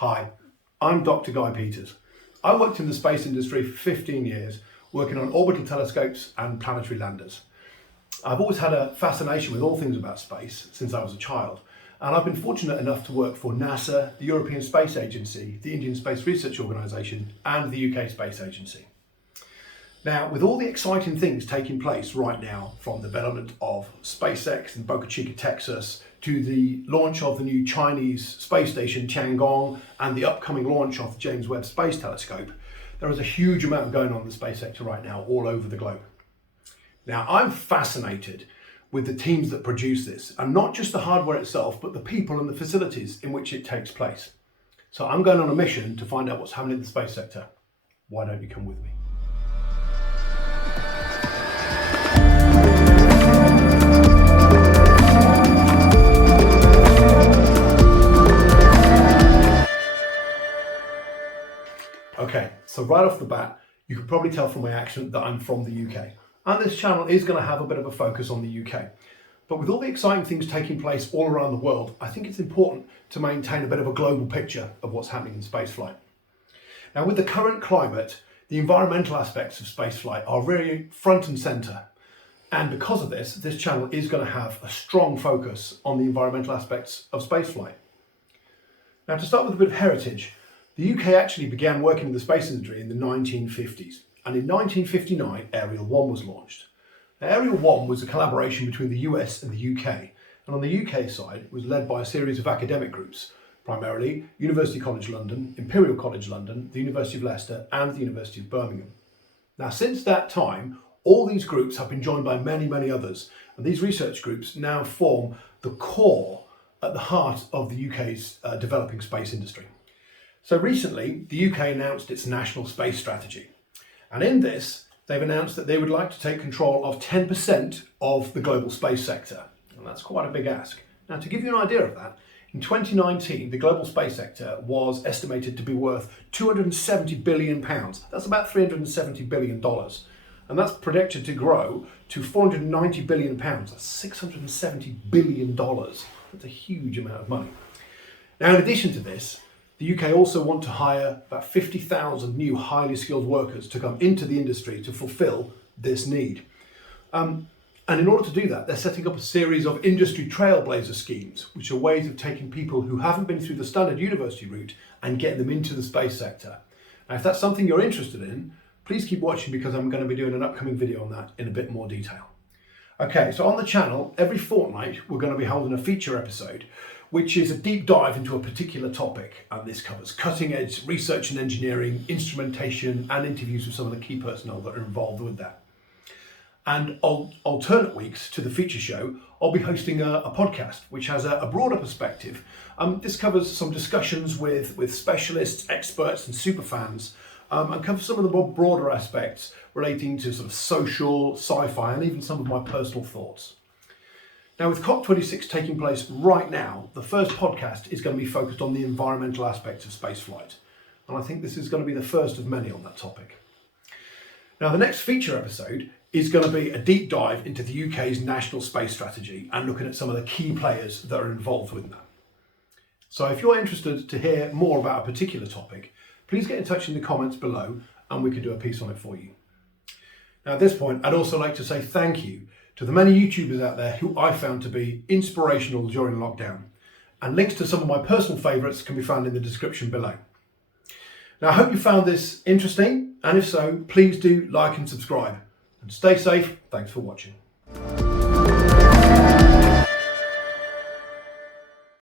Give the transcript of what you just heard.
Hi, I'm Dr. Guy Peters. I worked in the space industry for 15 years, working on orbital telescopes and planetary landers. I've always had a fascination with all things about space since I was a child, and I've been fortunate enough to work for NASA, the European Space Agency, the Indian Space Research Organisation, and the UK Space Agency. Now, with all the exciting things taking place right now, from the development of SpaceX in Boca Chica, Texas, to the launch of the new Chinese space station Tiangong and the upcoming launch of the James Webb Space Telescope, there is a huge amount going on in the space sector right now all over the globe. Now, I'm fascinated with the teams that produce this, and not just the hardware itself, but the people and the facilities in which it takes place. So I'm going on a mission to find out what's happening in the space sector. Why don't you come with me? Okay, so right off the bat, you can probably tell from my accent that I'm from the UK. And this channel is going to have a bit of a focus on the UK. But with all the exciting things taking place all around the world, I think it's important to maintain a bit of a global picture of what's happening in spaceflight. Now, with the current climate, the environmental aspects of spaceflight are really front and centre. And because of this, this channel is going to have a strong focus on the environmental aspects of spaceflight. Now, to start with a bit of heritage, the UK actually began working in the space industry in the 1950s, and in 1959 Ariel 1 was launched. Now, Ariel 1 was a collaboration between the US and the UK, and on the UK side it was led by a series of academic groups, primarily University College London, Imperial College London, the University of Leicester and the University of Birmingham. Now, since that time, all these groups have been joined by many others, and these research groups now form the core at the heart of the UK's developing space industry. So recently, the UK announced its national space strategy. And in this, they've announced that they would like to take control of 10% of the global space sector. And that's quite a big ask. Now, to give you an idea of that, in 2019, the global space sector was estimated to be worth £270 billion. That's about $370 billion. And that's predicted to grow to £490 billion. That's $670 billion. That's a huge amount of money. Now, in addition to this, the UK also want to hire about 50,000 new highly skilled workers to come into the industry to fulfil this need. And in order to do that, they're setting up a series of industry trailblazer schemes, which are ways of taking people who haven't been through the standard university route and getting them into the space sector. Now, if that's something you're interested in, please keep watching, because I'm going to be doing an upcoming video on that in a bit more detail. Okay, so on the channel, every fortnight, we're going to be holding a feature episode, which is a deep dive into a particular topic. And this covers cutting edge research and engineering, instrumentation, and interviews with some of the key personnel that are involved with that. And alternate weeks to the feature show, I'll be hosting a podcast, which has a broader perspective. This covers some discussions with specialists, experts, and superfans, and covers some of the more broader aspects relating to sort of social, sci-fi, and even some of my personal thoughts. Now, with COP26 taking place right now, the first podcast is going to be focused on the environmental aspects of spaceflight. And I think this is going to be the first of many on that topic. Now, the next feature episode is going to be a deep dive into the UK's national space strategy and looking at some of the key players that are involved with that. So if you're interested to hear more about a particular topic, please get in touch in the comments below and we can do a piece on it for you. Now, at this point, I'd also like to say thank you to the many YouTubers out there who I found to be inspirational during lockdown. And links to some of my personal favourites can be found in the description below. Now, I hope you found this interesting, and if so, please do like and subscribe. And stay safe. Thanks for watching.